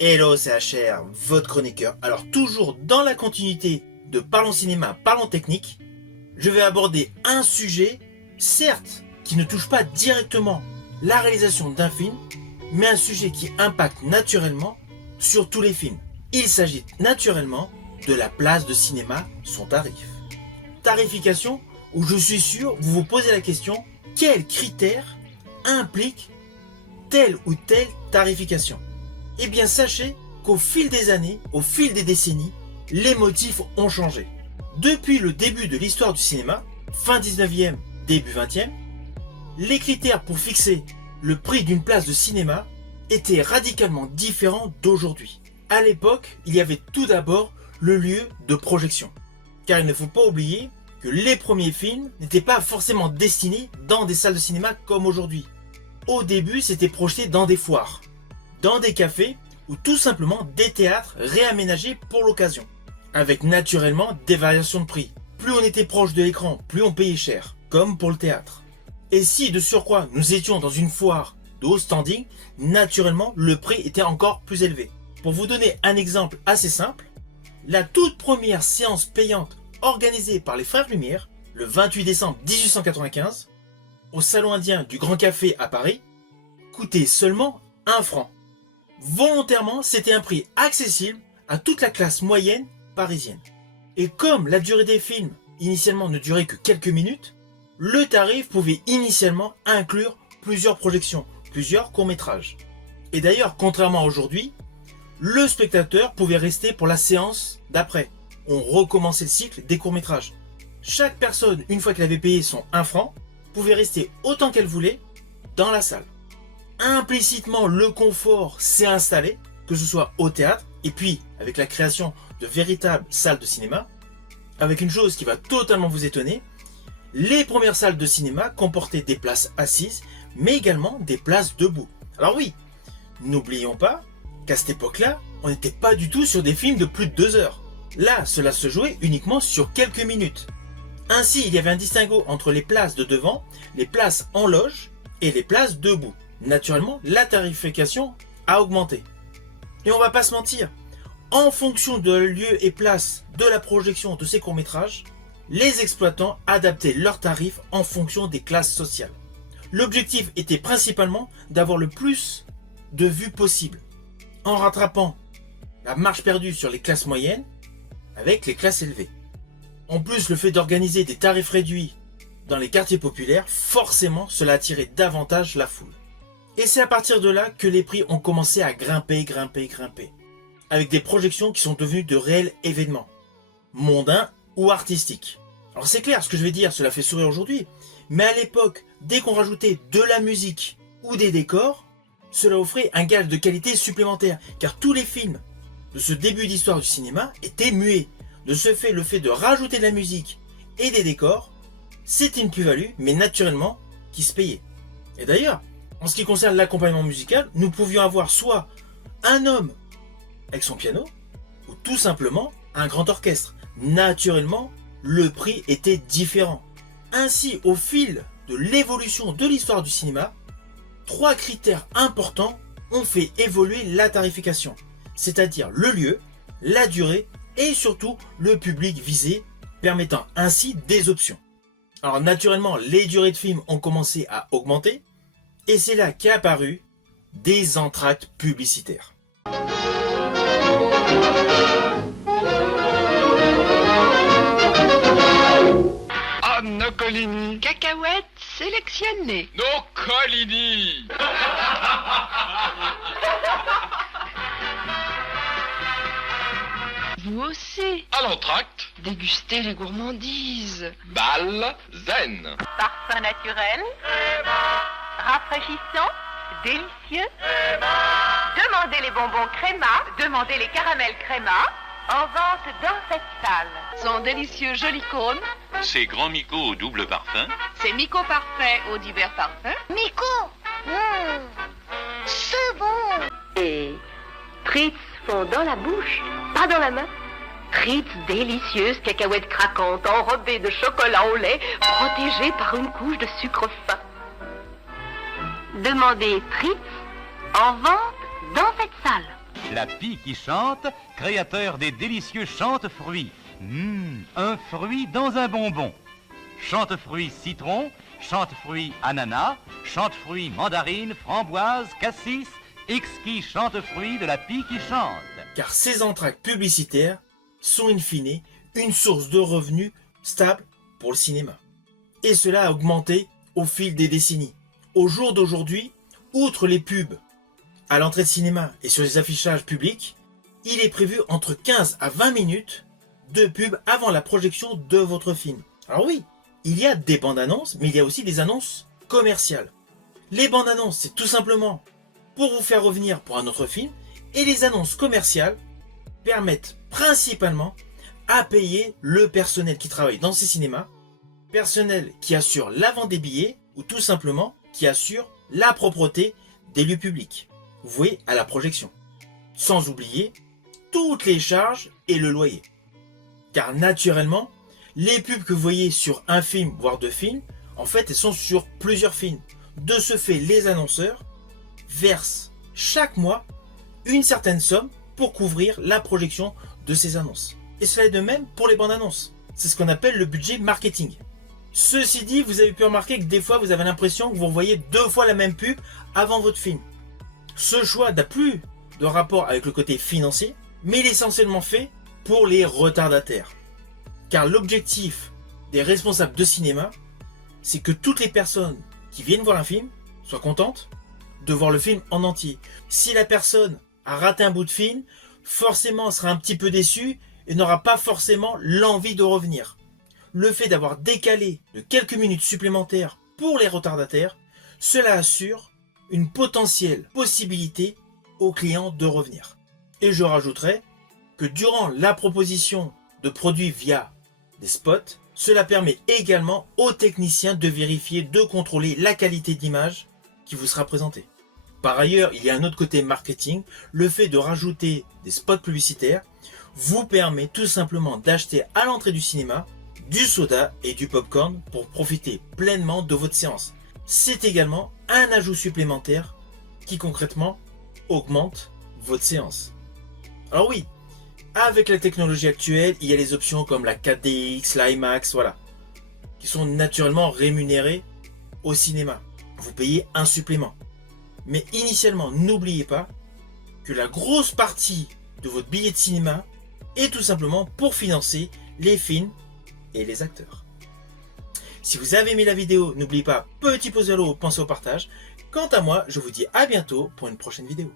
Hello, c'est HR, votre chroniqueur. Alors toujours dans la continuité de Parlons Cinéma, Parlons Technique, je vais aborder un sujet, certes, qui ne touche pas directement la réalisation d'un film, mais un sujet qui impacte naturellement sur tous les films. Il s'agit naturellement de la place de cinéma, son tarif. Tarification, où je suis sûr, vous vous posez la question, quels critères impliquent telle ou telle tarification? Eh bien sachez qu'au fil des années, au fil des décennies, les motifs ont changé. Depuis le début de l'histoire du cinéma, fin 19e, début 20e, les critères pour fixer le prix d'une place de cinéma étaient radicalement différents d'aujourd'hui. À l'époque, il y avait tout d'abord le lieu de projection. Car il ne faut pas oublier que les premiers films n'étaient pas forcément destinés dans des salles de cinéma comme aujourd'hui. Au début, c'était projeté dans des foires, dans des cafés ou tout simplement des théâtres réaménagés pour l'occasion, avec naturellement des variations de prix. Plus on était proche de l'écran, plus on payait cher, comme pour le théâtre. Et si de surcroît nous étions dans une foire de haut standing, naturellement le prix était encore plus élevé. Pour vous donner un exemple assez simple, la toute première séance payante organisée par les Frères Lumière, le 28 décembre 1895, au Salon Indien du Grand Café à Paris, coûtait seulement 1 franc. Volontairement, c'était un prix accessible à toute la classe moyenne parisienne. Et comme la durée des films initialement ne durait que quelques minutes, le tarif pouvait initialement inclure plusieurs projections, plusieurs courts-métrages. Et d'ailleurs, contrairement à aujourd'hui, le spectateur pouvait rester pour la séance d'après. On recommençait le cycle des courts-métrages. Chaque personne, une fois qu'elle avait payé son 1 franc, pouvait rester autant qu'elle voulait dans la salle. Implicitement, le confort s'est installé, que ce soit au théâtre, et puis avec la création de véritables salles de cinéma, avec une chose qui va totalement vous étonner, les premières salles de cinéma comportaient des places assises, mais également des places debout. Alors oui, n'oublions pas qu'à cette époque-là, on n'était pas du tout sur des films de plus de 2 heures. Là, cela se jouait uniquement sur quelques minutes. Ainsi, il y avait un distinguo entre les places de devant, les places en loge et les places debout. Naturellement, la tarification a augmenté. Et on va pas se mentir, en fonction de lieu et place de la projection de ces courts-métrages, les exploitants adaptaient leurs tarifs en fonction des classes sociales. L'objectif était principalement d'avoir le plus de vues possible, en rattrapant la marge perdue sur les classes moyennes avec les classes élevées. En plus, le fait d'organiser des tarifs réduits dans les quartiers populaires, forcément, cela attirait davantage la foule. Et c'est à partir de là que les prix ont commencé à grimper, avec des projections qui sont devenues de réels événements, mondains ou artistiques. Alors c'est clair, ce que je vais dire, cela fait sourire aujourd'hui, mais à l'époque, dès qu'on rajoutait de la musique ou des décors, cela offrait un gage de qualité supplémentaire, car tous les films de ce début d'histoire du cinéma étaient muets. De ce fait, le fait de rajouter de la musique et des décors, c'était une plus-value, mais naturellement, qui se payait. Et d'ailleurs, en ce qui concerne l'accompagnement musical, nous pouvions avoir soit un homme avec son piano, ou tout simplement un grand orchestre. Naturellement, le prix était différent. Ainsi, au fil de l'évolution de l'histoire du cinéma, 3 critères importants ont fait évoluer la tarification, c'est-à-dire le lieu, la durée et surtout le public visé, permettant ainsi des options. Alors naturellement, les durées de films ont commencé à augmenter, et c'est là qu'est apparu des entr'actes publicitaires. Anne Colini. Cacahuètes sélectionnées. No Colini. Vous aussi, À l'entracte, dégustez la gourmandise. bal, zen. Parfum naturel, rafraîchissant, délicieux. Demandez les bonbons créma, demandez les caramels créma, en vente dans cette salle. Son délicieux joli cône, C'est Grand Mico au double parfum. c'est Mico parfait aux divers parfums. Mico, c'est bon. Et Fritz font dans la bouche, pas dans la main. Fritz délicieuses, cacahuètes craquantes, enrobées de chocolat au lait, protégées par une couche de sucre fin. Demandez Fritz en vente dans cette salle. La pie qui chante, créateur des délicieux chante-fruits. Un fruit dans un bonbon. Chante-fruits citron, chante-fruits ananas, chante-fruits mandarine, framboise, cassis, exquis chante-fruits de la pie qui chante. Car ces entr'actes publicitaires sont in fine une source de revenus stable pour le cinéma. Et cela a augmenté au fil des décennies. Au jour d'aujourd'hui, outre les pubs à l'entrée de cinéma et sur les affichages publics, il est prévu entre 15 à 20 minutes de pub avant la projection de votre film. Alors oui, il y a des bandes annonces, mais il y a aussi des annonces commerciales. Les bandes annonces, c'est tout simplement pour vous faire revenir pour un autre film, et les annonces commerciales permettent principalement à payer le personnel qui travaille dans ces cinémas, personnel qui assure la vente des billets ou tout simplement qui assure la propreté des lieux publics. Vous voyez, à la projection. Sans oublier toutes les charges et le loyer. Car naturellement, les pubs que vous voyez sur un film, voire deux films, en fait, elles sont sur plusieurs films. De ce fait, les annonceurs versent chaque mois une certaine somme pour couvrir la projection de ces annonces. Et cela est de même pour les bandes annonces. C'est ce qu'on appelle le budget marketing. Ceci dit, vous avez pu remarquer que des fois, vous avez l'impression que vous revoyez deux fois la même pub avant votre film. Ce choix n'a plus de rapport avec le côté financier, mais il est essentiellement fait pour les retardataires. Car l'objectif des responsables de cinéma, c'est que toutes les personnes qui viennent voir un film soient contentes de voir le film en entier. Si la personne a raté un bout de film, forcément elle sera un petit peu déçue et n'aura pas forcément l'envie de revenir. Le fait d'avoir décalé de quelques minutes supplémentaires pour les retardataires, cela assure une potentielle possibilité aux clients de revenir. Et je rajouterai que durant la proposition de produits via des spots, cela permet également aux techniciens de vérifier, de contrôler la qualité d'image qui vous sera présentée. Par ailleurs, il y a un autre côté marketing, le fait de rajouter des spots publicitaires vous permet tout simplement d'acheter à l'entrée du cinéma du soda et du popcorn pour profiter pleinement de votre séance. C'est également un ajout supplémentaire qui concrètement augmente votre séance. Alors oui, avec la technologie actuelle, il y a les options comme la 4DX, l'IMAX, voilà, qui sont naturellement rémunérées au cinéma. Vous payez un supplément. Mais initialement, n'oubliez pas que la grosse partie de votre billet de cinéma est tout simplement pour financer les films et les acteurs. Si vous avez aimé la vidéo, n'oubliez pas, petit pouce vers le haut, pensez au partage. Quant à moi, je vous dis à bientôt pour une prochaine vidéo.